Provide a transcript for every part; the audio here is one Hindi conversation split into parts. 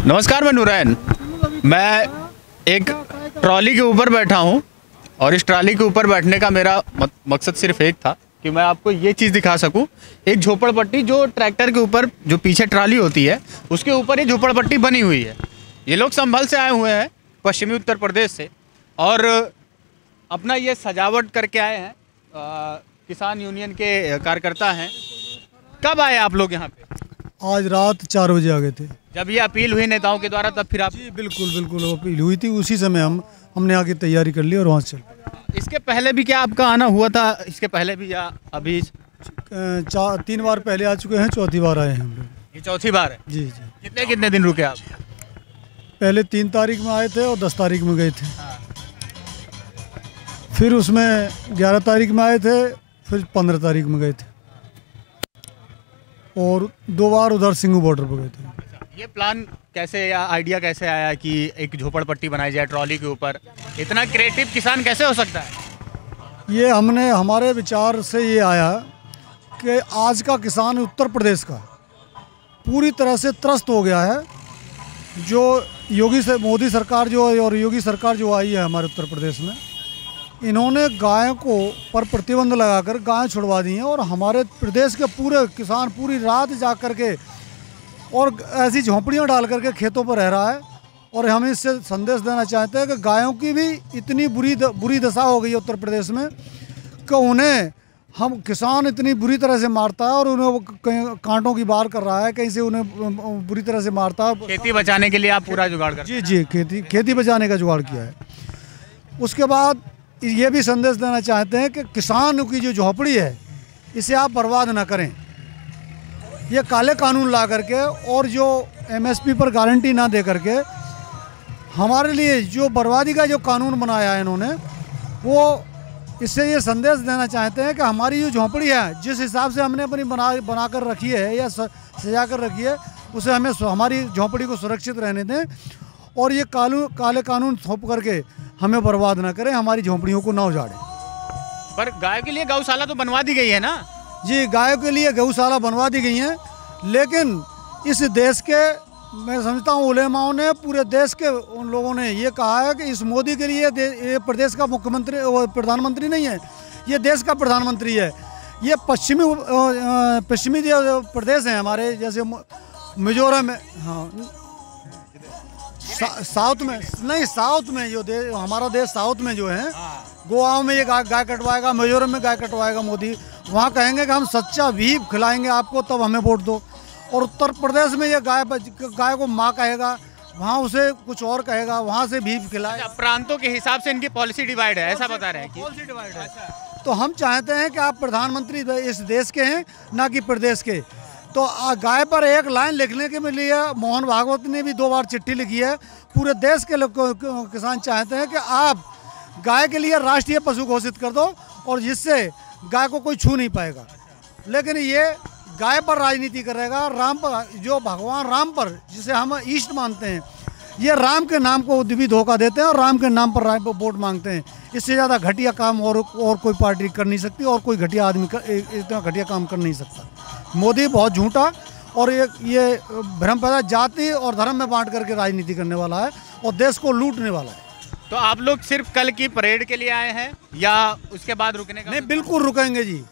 नमस्कार, मैं नूरैन। मैं एक ट्रॉली के ऊपर बैठा हूँ और इस ट्रॉली के ऊपर बैठने का मेरा मकसद सिर्फ एक था कि मैं आपको ये चीज़ दिखा सकूँ। एक झोपड़पट्टी जो ट्रैक्टर के ऊपर जो पीछे ट्रॉली होती है उसके ऊपर ये झोपड़पट्टी बनी हुई है। ये लोग संभल से आए हुए हैं, पश्चिमी उत्तर प्रदेश से, और अपना ये सजावट करके आए हैं। किसान यूनियन के कार्यकर्ता हैं। कब आए आप लोग यहाँ पे? आज रात 4 बजे आ गए थे। जब ये अपील हुई नेताओं के द्वारा तब फिर आप? जी बिल्कुल बिल्कुल, अपील हुई थी, उसी समय हमने आके तैयारी कर ली और वहाँ से चल। इसके पहले भी क्या आपका आना हुआ था? इसके पहले भी या अभी? 3 बार पहले आ चुके हैं, चौथी बार आए हैं हम लोग। ये चौथी बार है? जी जी। कितने कितने दिन रुके आप? पहले 3 तारीख में आए थे और 10 तारीख में गए थे। फिर उसमें 11 तारीख में आए थे, फिर 15 तारीख में गए थे, और 2 बार उधर सिंगू बॉर्डर पर गए थे। ये प्लान कैसे या आइडिया कैसे आया कि एक झोपड़पट्टी बनाई जाए ट्रॉली के ऊपर? इतना क्रिएटिव किसान कैसे हो सकता है? ये हमारे विचार से ये आया कि आज का किसान उत्तर प्रदेश का पूरी तरह से त्रस्त हो गया है। जो मोदी सरकार जो और योगी सरकार जो आई है हमारे उत्तर प्रदेश में, इन्होंने गायों को पर प्रतिबंध लगाकर गायें छुड़वा दी हैं, और हमारे प्रदेश के पूरे किसान पूरी रात जा कर के और ऐसी झोंपड़ियां डाल करके खेतों पर रह रहा है। और हम इससे संदेश देना चाहते हैं कि गायों की भी इतनी बुरी दशा हो गई है उत्तर प्रदेश में कि उन्हें हम किसान इतनी बुरी तरह से मारता है, और उन्हें कहीं कांटों की बाढ़ कर रहा है, कहीं से उन्हें बुरी तरह से मारता है। खेती बचाने के लिए आप पूरा जुगाड़ कर? जी जी, खेती बचाने का जुगाड़ किया है। उसके बाद ये भी संदेश देना चाहते हैं कि किसान की जो झोपड़ी है इसे आप बर्बाद ना करें। ये काले कानून ला करके और जो MSP पर गारंटी ना दे करके हमारे लिए जो बर्बादी का जो कानून बनाया है इन्होंने, वो इससे ये संदेश देना चाहते हैं कि हमारी जो झोंपड़ी है, जिस हिसाब से हमने अपनी बना कर रखी है या सजा कर रखी है, उसे हमें हमारी झोंपड़ी को सुरक्षित रहने दें, और ये काले कानून थोप करके हमें बर्बाद ना करें, हमारी झोंपड़ियों को ना उजाड़ें। पर गाय के लिए गौशाला तो बनवा दी गई है ना? जी, गायों के लिए गौशाला बनवा दी गई हैं, लेकिन इस देश के, मैं समझता हूँ उलेमाओं ने, पूरे देश के उन लोगों ने ये कहा है कि इस मोदी के लिए ये प्रदेश का मुख्यमंत्री प्रधानमंत्री नहीं है, ये देश का प्रधानमंत्री है। ये पश्चिमी जो प्रदेश हैं हमारे, जैसे मिजोरम, हाँ, साउथ में जो हमारा देश साउथ में जो है, गोवा में ये गाय कटवाएगा, मिजोरम में गाय कटवाएगा मोदी। वहाँ कहेंगे कि हम सच्चा बीफ खिलाएंगे आपको, तब हमें वोट दो। और उत्तर प्रदेश में ये गाय को माँ कहेगा, वहाँ उसे कुछ और कहेगा, वहाँ से बीफ खिलाए। प्रांतों के हिसाब से इनकी पॉलिसी डिवाइड है, ऐसा बता रहे हैं कि पॉलिसी डिवाइड है। तो हम चाहते हैं कि आप प्रधानमंत्री इस देश के हैं, ना कि प्रदेश के। तो गाय पर एक लाइन लिखने के लिए मोहन भागवत ने भी 2 बार चिट्ठी लिखी है। पूरे देश के लोग किसान चाहते हैं कि आप गाय के लिए राष्ट्रीय पशु घोषित कर दो, और जिससे गाय को कोई छू नहीं पाएगा। लेकिन ये गाय पर राजनीति करेगा, राम पर, जो भगवान राम पर, जिसे हम ईष्ट मानते हैं, ये राम के नाम को भी धोखा देते हैं और राम के नाम पर वोट मांगते हैं। इससे ज़्यादा घटिया काम और कोई पार्टी कर नहीं सकती, और कोई घटिया आदमी इतना घटिया काम कर नहीं सकता। मोदी बहुत झूठा और ये भ्रम पैदा जाति और धर्म में बांट करके राजनीति करने वाला है और देश को लूटने वाला है। तो आप लोग सिर्फ कल की परेड के लिए आए हैं या उसके बाद रुकने का? नहीं, बिल्कुल रुकेंगे जी,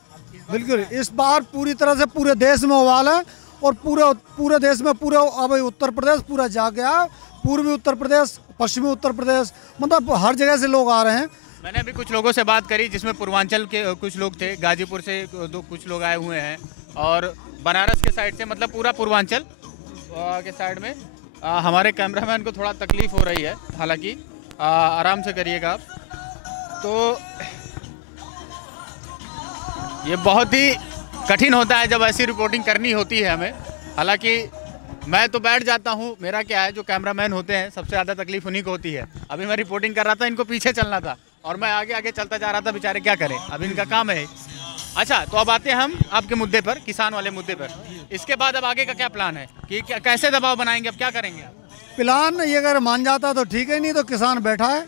बिल्कुल। इस बार पूरी तरह से पूरे देश में उबाल है, और पूरे देश में अब उत्तर प्रदेश पूरा जाग गया। पूर्वी उत्तर प्रदेश, पश्चिमी उत्तर प्रदेश, मतलब हर जगह से लोग आ रहे हैं। मैंने अभी कुछ लोगों से बात करी, जिसमें पूर्वांचल के कुछ लोग थे, गाजीपुर से कुछ लोग आए हुए हैं, और बनारस के साइड से, मतलब पूरा पूर्वांचल के साइड में। हमारे कैमरामैन को थोड़ा तकलीफ हो रही है, हालांकि आराम से करिएगा आप। तो ये बहुत ही कठिन होता है जब ऐसी रिपोर्टिंग करनी होती है हमें। हालांकि मैं तो बैठ जाता हूँ, मेरा क्या है, जो कैमरामैन होते हैं सबसे ज़्यादा तकलीफ उन्हीं को होती है। अभी मैं रिपोर्टिंग कर रहा था, इनको पीछे चलना था और मैं आगे आगे चलता जा रहा था, बेचारे क्या करें, अब इनका काम है। अच्छा, तो अब आते हैं हम आपके मुद्दे पर, किसान वाले मुद्दे पर। इसके बाद अब आगे का क्या प्लान है कि कैसे दबाव बनाएंगे, अब क्या करेंगे? प्लान ये अगर मान जाता तो ठीक है, नहीं तो किसान बैठा है,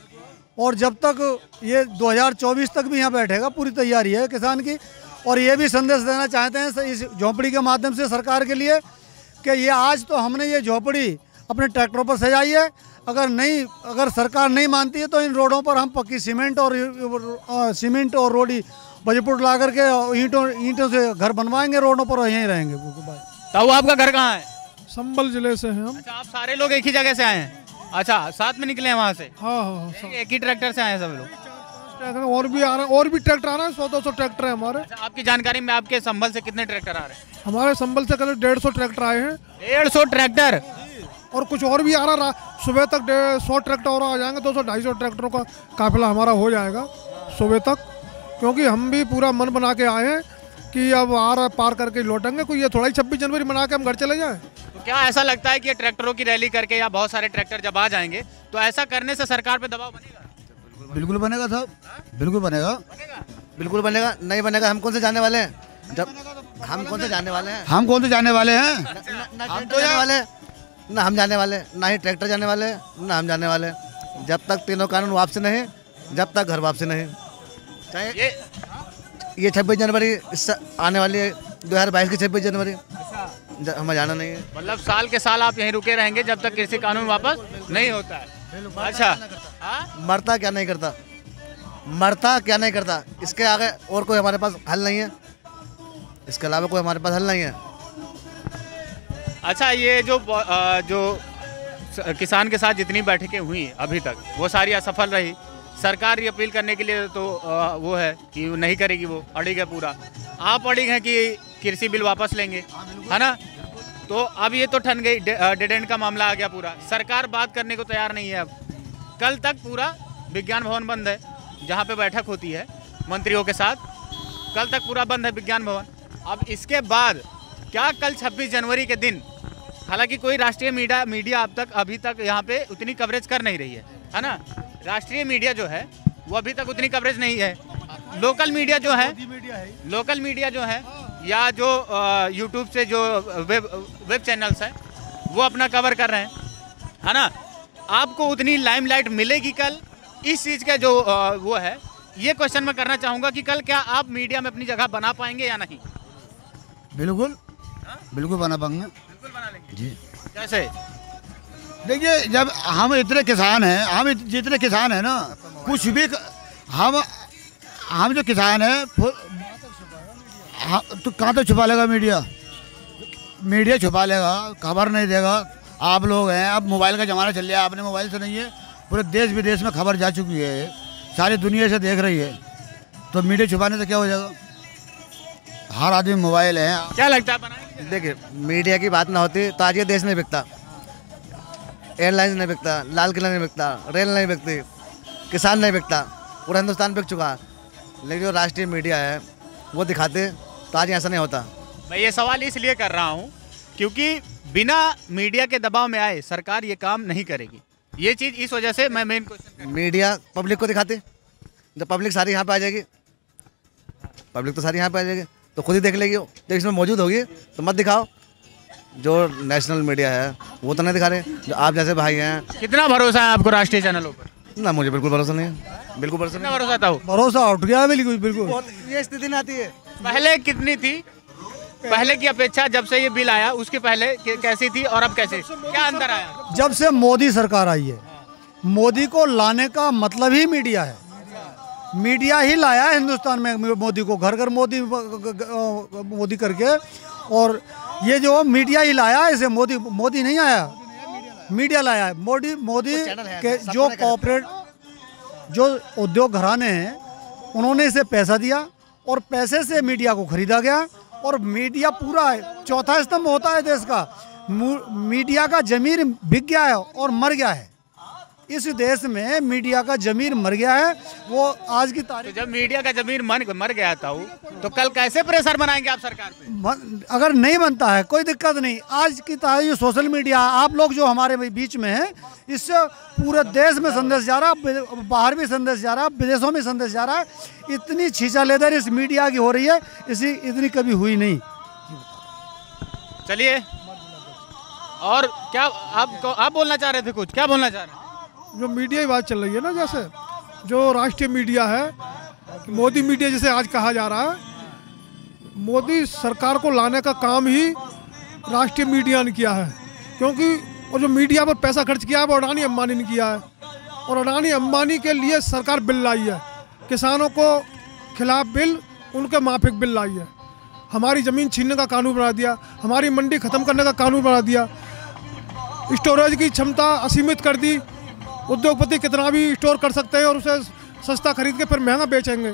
और जब तक ये 2024 तक भी यहाँ बैठेगा, पूरी तैयारी है किसान की। और ये भी संदेश देना चाहते हैं इस झोंपड़ी के माध्यम से सरकार के लिए कि ये आज तो हमने ये झोंपड़ी अपने ट्रैक्टरों पर सजाइए। अगर सरकार नहीं मानती है तो इन रोडों पर हम पक्की सीमेंट और रोडी बजपुर ला करके ईंटों से घर बनवाएंगे रोडों पर, यहीं रहेंगे। तो आपका घर कहाँ है? संभल जिले से हैं हम। अच्छा, आप सारे लोग एक ही जगह से आए हैं? अच्छा, साथ में निकले हैं वहाँ से? हाँ। एक ही ट्रैक्टर से आए हैं सब लोग? और भी आ रहे हैं, और भी ट्रैक्टर आ रहे हैं, 100-200 ट्रैक्टर है हमारे। अच्छा, आपकी जानकारी में आपके संभल से कितने ट्रैक्टर आ रहे हैं? हमारे संभल से करीब 150 ट्रैक्टर आए हैं। 150 ट्रैक्टर? और कुछ और भी आ रहा, सुबह तक 100 ट्रैक्टर और आ जाएंगे, 200-250 ट्रैक्टरों का काफिला हमारा हो जाएगा सुबह तक। क्योंकि हम भी पूरा मन बना के आए हैं कि अब पार करके लौटेंगे। कोई ये थोड़ा ही 26 जनवरी मना के हम घर चले जाएं। तो क्या ऐसा लगता है कि ट्रैक्टरों की रैली करके या बहुत सारे ट्रैक्टर जब आ जाएंगे तो ऐसा करने से सरकार पे दबाव बनेगा? बिल्कुल बनेगा साहब, बिल्कुल बनेगा, बिल्कुल बनेगा। नहीं बनेगा हम कौन से जाने वाले हैं? जब हम कौन से जाने वाले हैं? हम कौन से जाने वाले हैं? हम तो जाने वाले, ना हम जाने वाले, ना ही ट्रैक्टर जाने वाले, ना हम जाने वाले। जब तक तीनों कानून वापसी नहीं, जब तक घर वापसी नहीं। चाहे ये 26 जनवरी इससे आने वाली है, 2022 की 26 जनवरी हमें जाना नहीं है। मतलब साल के साल आप यहीं रुके रहेंगे जब तक कृषि कानून वापस नहीं होता है? अच्छा, मरता क्या नहीं करता, मरता क्या नहीं करता, इसके आगे और कोई हमारे पास हल नहीं है, इसके अलावा कोई हमारे पास हल नहीं है। अच्छा, ये जो किसान के साथ जितनी बैठकें हुई अभी तक वो सारी असफल रही। सरकार ये अपील करने के लिए तो वो है कि नहीं करेगी, वो अड़िग है पूरा। आप अड़िग हैं कि कृषि बिल वापस लेंगे, है ना? तो अब ये तो ठन गई, डेड एंड का मामला आ गया पूरा। सरकार बात करने को तैयार नहीं है। अब कल तक पूरा विज्ञान भवन बंद है, जहाँ पे बैठक होती है मंत्रियों के साथ, कल तक पूरा बंद है विज्ञान भवन। अब इसके बाद क्या कल 26 जनवरी के दिन, हालांकि कोई राष्ट्रीय मीडिया अभी तक यहाँ पे उतनी कवरेज कर नहीं रही है ना? राष्ट्रीय मीडिया जो है वो अभी तक उतनी कवरेज नहीं है। लोकल मीडिया जो है या जो यूट्यूब से जो वेब चैनल्स हैं वो अपना कवर कर रहे हैं, है ना? आपको उतनी लाइमलाइट मिलेगी कल इस चीज़ का जो वो है, ये क्वेश्चन मैं करना चाहूँगा कि कल क्या आप मीडिया में अपनी जगह बना पाएंगे या नहीं? बिल्कुल, बिल्कुल बना पाएंगे। बिल्कुल बना लेंगे जी। कैसे? देखिए, जब हम इतने किसान हैं, हम जितने किसान हैं ना, कुछ भी हम जो किसान हैं, तो कहाँ तक छुपा लेगा मीडिया? मीडिया छुपा लेगा, खबर नहीं देगा। आप लोग हैं, अब मोबाइल का ज़माना चल गया, आपने मोबाइल से नहीं है, पूरे देश विदेश में खबर जा चुकी है, सारी दुनिया से देख रही है, तो मीडिया छुपाने से क्या हो जाएगा? हर आदमी मोबाइल है। क्या लगता है बनाएंगे? देखिए, मीडिया की बात ना होती तो आज ये देश नहीं बिकता, एयरलाइंस नहीं बिकता, लाल किला नहीं बिकता, रेल नहीं बिकती, किसान नहीं बिकता, पूरा हिंदुस्तान बिक चुका। लेकिन जो राष्ट्रीय मीडिया है वो दिखाते तो आज ऐसा नहीं होता। मैं ये सवाल इसलिए कर रहा हूँ क्योंकि बिना मीडिया के दबाव में आए सरकार ये काम नहीं करेगी। ये चीज़ इस वजह से मैं मेन क्वेश्चन, मीडिया पब्लिक को दिखाते, जब पब्लिक सारी यहाँ पे आ जाएगी, पब्लिक तो सारी यहाँ पे आ जाएगी तो खुद ही देख लेगी, तो इसमें मौजूद होगी तो मत दिखाओ। जो नेशनल मीडिया है वो तो नहीं दिखा रहे, जो आप जैसे भाई हैं। कितना भरोसा है आपको राष्ट्रीय चैनलों पर? ना, मुझे बिल्कुल भरोसा नहीं है, बिल्कुल भरोसा कितना नहीं। भरोसा था? भरोसा उठ गया बिल्कुल। ये स्थिति नहीं आती है। पहले कितनी थी? पहले की अपेक्षा जब से ये बिल आया उसके पहले कैसी थी और अब कैसे, क्या अंतर आया? जब से मोदी सरकार आई है, मोदी को लाने का मतलब ही मीडिया है। मीडिया ही लाया है हिंदुस्तान में मोदी को, घर घर मोदी करके। और ये जो मीडिया ही लाया है, इसे मोदी नहीं आया, मीडिया लाया है। मोदी के जो कॉर्पोरेट, जो उद्योग घराने हैं, उन्होंने इसे पैसा दिया और पैसे से मीडिया को खरीदा गया। और मीडिया पूरा चौथा स्तंभ होता है देश का। मीडिया का जमीर बिक गया है और मर गया है। इस देश में मीडिया का जमीर मर गया है। वो आज की तारीख, तो जब मीडिया का जमीर मर गया था तो कल कैसे प्रेशर बनाएंगे आप सरकार पे? अगर नहीं बनता है कोई दिक्कत नहीं। आज की तारीख सोशल मीडिया, आप लोग जो हमारे बीच में हैं, इससे पूरे देश में संदेश जा रहा है, बाहर भी संदेश जा रहा है, विदेशों में संदेश जा रहा है। इतनी छीछा लेदर इस मीडिया की हो रही है, इतनी कभी हुई नहीं। चलिए, और क्या आप बोलना चाह रहे थे? कुछ क्या बोलना चाह रहे हैं? जो मीडिया की बात चल रही है ना, जैसे जो राष्ट्रीय मीडिया है, मोदी मीडिया जैसे आज कहा जा रहा है, मोदी सरकार को लाने का काम ही राष्ट्रीय मीडिया ने किया है। क्योंकि और जो मीडिया पर पैसा खर्च किया है वो अडानी अंबानी ने किया है। और अडानी अंबानी के लिए सरकार बिल लाई है, किसानों को खिलाफ बिल, उनके माफिक बिल लाई है। हमारी ज़मीन छीनने का कानून बना दिया, हमारी मंडी ख़त्म करने का कानून बना दिया, स्टोरेज की क्षमता असीमित कर दी। उद्योगपति कितना भी स्टोर कर सकते हैं और उसे सस्ता खरीद के फिर महंगा बेचेंगे।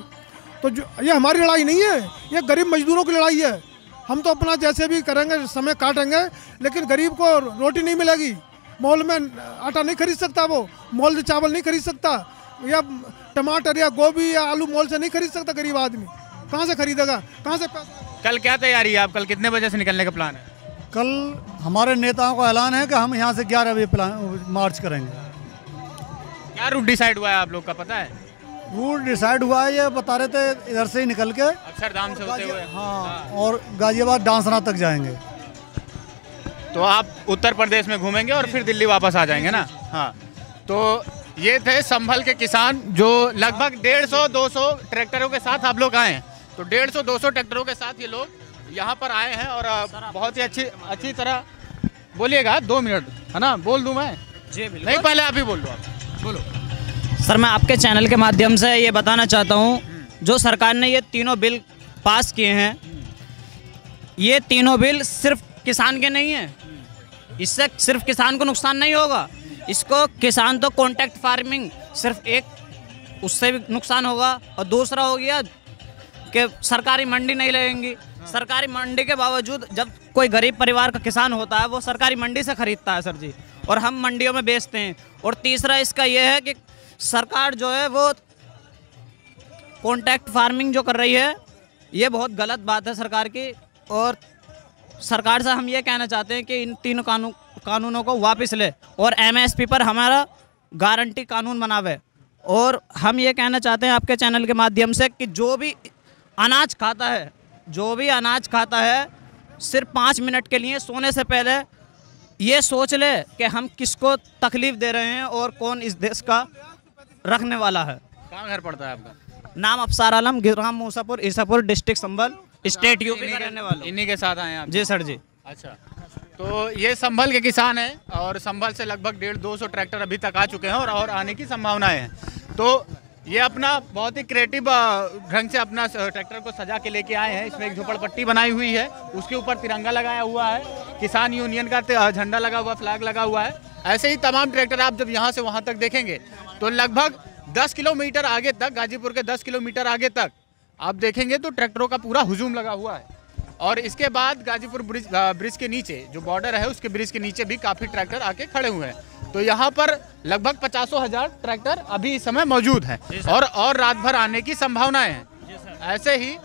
तो जो ये हमारी लड़ाई नहीं है, ये गरीब मजदूरों की लड़ाई है। हम तो अपना जैसे भी करेंगे, समय काटेंगे, लेकिन गरीब को रोटी नहीं मिलेगी। मॉल में आटा नहीं खरीद सकता, वो मॉल से चावल नहीं खरीद सकता, या टमाटर या गोभी या आलू मॉल से नहीं खरीद सकता गरीब आदमी। कहाँ से खरीदेगा, कहाँ से पैसा? कल क्या तैयारी है? आप कल कितने बजे से निकलने का प्लान है? कल हमारे नेताओं का ऐलान है कि हम यहाँ से 11 बजे मार्च करेंगे। क्या रूट डिसाइड हुआ है आप लोग का पता है? रूट डिसाइड हुआ है, ये बता रहे थे इधर से ही निकल के अक्षरधाम से होते हुए। हाँ, और गाजियाबाद डांसना तक जाएंगे। तो आप उत्तर प्रदेश में घूमेंगे और फिर दिल्ली वापस आ जाएंगे ना? हाँ। तो ये थे संभल के किसान जो लगभग 150-200 ट्रैक्टरों के साथ आप लोग आए हैं। तो 150-200 ट्रैक्टरों के साथ ये लोग यहाँ पर आए हैं और बहुत ही अच्छी तरह बोलिएगा। 2 मिनट है ना, बोल दूँ मैं? जी बिल्कुल। नहीं, पहले आप ही बोल दो। आप बोलो। सर, मैं आपके चैनल के माध्यम से ये बताना चाहता हूँ, जो सरकार ने ये तीनों बिल पास किए हैं, ये तीनों बिल सिर्फ किसान के नहीं हैं। इससे सिर्फ किसान को नुकसान नहीं होगा, इसको किसान तो कॉन्ट्रैक्ट फार्मिंग सिर्फ एक, उससे भी नुकसान होगा। और दूसरा हो गया कि सरकारी मंडी नहीं लगेंगी। सरकारी मंडी के बावजूद जब कोई गरीब परिवार का किसान होता है वो सरकारी मंडी से खरीदता है सर जी, और हम मंडियों में बेचते हैं। और तीसरा इसका ये है कि सरकार जो है वो कॉन्ट्रैक्ट फार्मिंग जो कर रही है, ये बहुत गलत बात है सरकार की। और सरकार से हम ये कहना चाहते हैं कि इन तीनों कानूनों को वापस ले और एमएसपी पर हमारा गारंटी कानून बनावे। और हम ये कहना चाहते हैं आपके चैनल के माध्यम से कि जो भी अनाज खाता है सिर्फ 5 मिनट के लिए सोने से पहले ये सोच ले कि हम किसको तकलीफ दे रहे हैं और कौन इस देश का रखने वाला है। कहाँ घर पड़ता है आपका? नाम अफसार आलम, ग्राम मूसापुर, ईसापुर, डिस्ट्रिक्ट संभल, स्टेट यूपी का रहने वाला। इन्हीं के साथ आए हैं आप? जी सर जी। अच्छा, तो ये संभल के किसान हैं और संभल से लगभग 150-200 ट्रैक्टर अभी तक आ चुके हैं और आने की संभावनाएं हैं। तो ये अपना बहुत ही क्रिएटिव ढंग से अपना ट्रैक्टर को सजा के लेके आए हैं। इसमें एक झोपड़पट्टी बनाई हुई है, उसके ऊपर तिरंगा लगाया हुआ है, किसान यूनियन का झंडा लगा हुआ, फ्लैग लगा हुआ है। ऐसे ही तमाम ट्रैक्टर आप जब यहाँ से वहाँ तक देखेंगे तो लगभग 10 किलोमीटर आगे तक, गाजीपुर के 10 किलोमीटर आगे तक आप देखेंगे तो ट्रैक्टरों का पूरा हुजूम लगा हुआ है। और इसके बाद गाजीपुर ब्रिज के नीचे जो बॉर्डर है, उसके ब्रिज के नीचे भी काफ़ी ट्रैक्टर आके खड़े हुए हैं। तो यहाँ पर लगभग 50,000 ट्रैक्टर अभी इस समय मौजूद है और रात भर आने की संभावनाएं हैं। ऐसे ही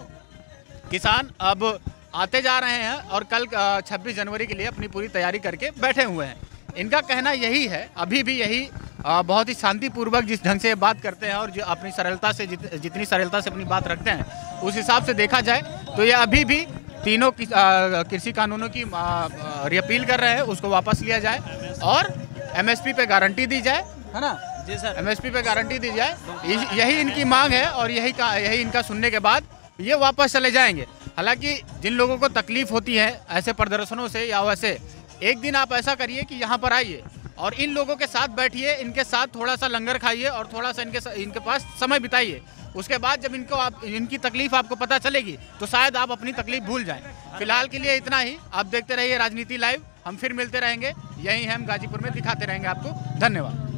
किसान अब आते जा रहे हैं और कल 26 जनवरी के लिए अपनी पूरी तैयारी करके बैठे हुए हैं। इनका कहना यही है, अभी भी यही बहुत ही शांतिपूर्वक जिस ढंग से बात करते हैं और जो अपनी सरलता से जितनी सरलता से अपनी बात रखते हैं, उस हिसाब से देखा जाए तो ये अभी भी तीनों कृषि कानूनों की रिअपील कर रहे हैं, उसको वापस लिया जाए और एमएसपी पे गारंटी दी जाए, है ना? जी सर। एमएसपी पे गारंटी दी जाए, यही इनकी मांग है और यही इनका सुनने के बाद ये वापस चले जाएंगे। हालांकि जिन लोगों को तकलीफ होती है ऐसे प्रदर्शनों से या वैसे, एक दिन आप ऐसा करिए कि यहाँ पर आइए और इन लोगों के साथ बैठिए, इनके साथ थोड़ा सा लंगर खाइए और थोड़ा सा इनके पास समय बिताइए। उसके बाद जब इनकी तकलीफ आपको पता चलेगी तो शायद आप अपनी तकलीफ भूल जाएं। फिलहाल के लिए इतना ही। आप देखते रहिए राजनीति लाइव, हम फिर मिलते रहेंगे, यही हम गाजीपुर में दिखाते रहेंगे आपको। धन्यवाद।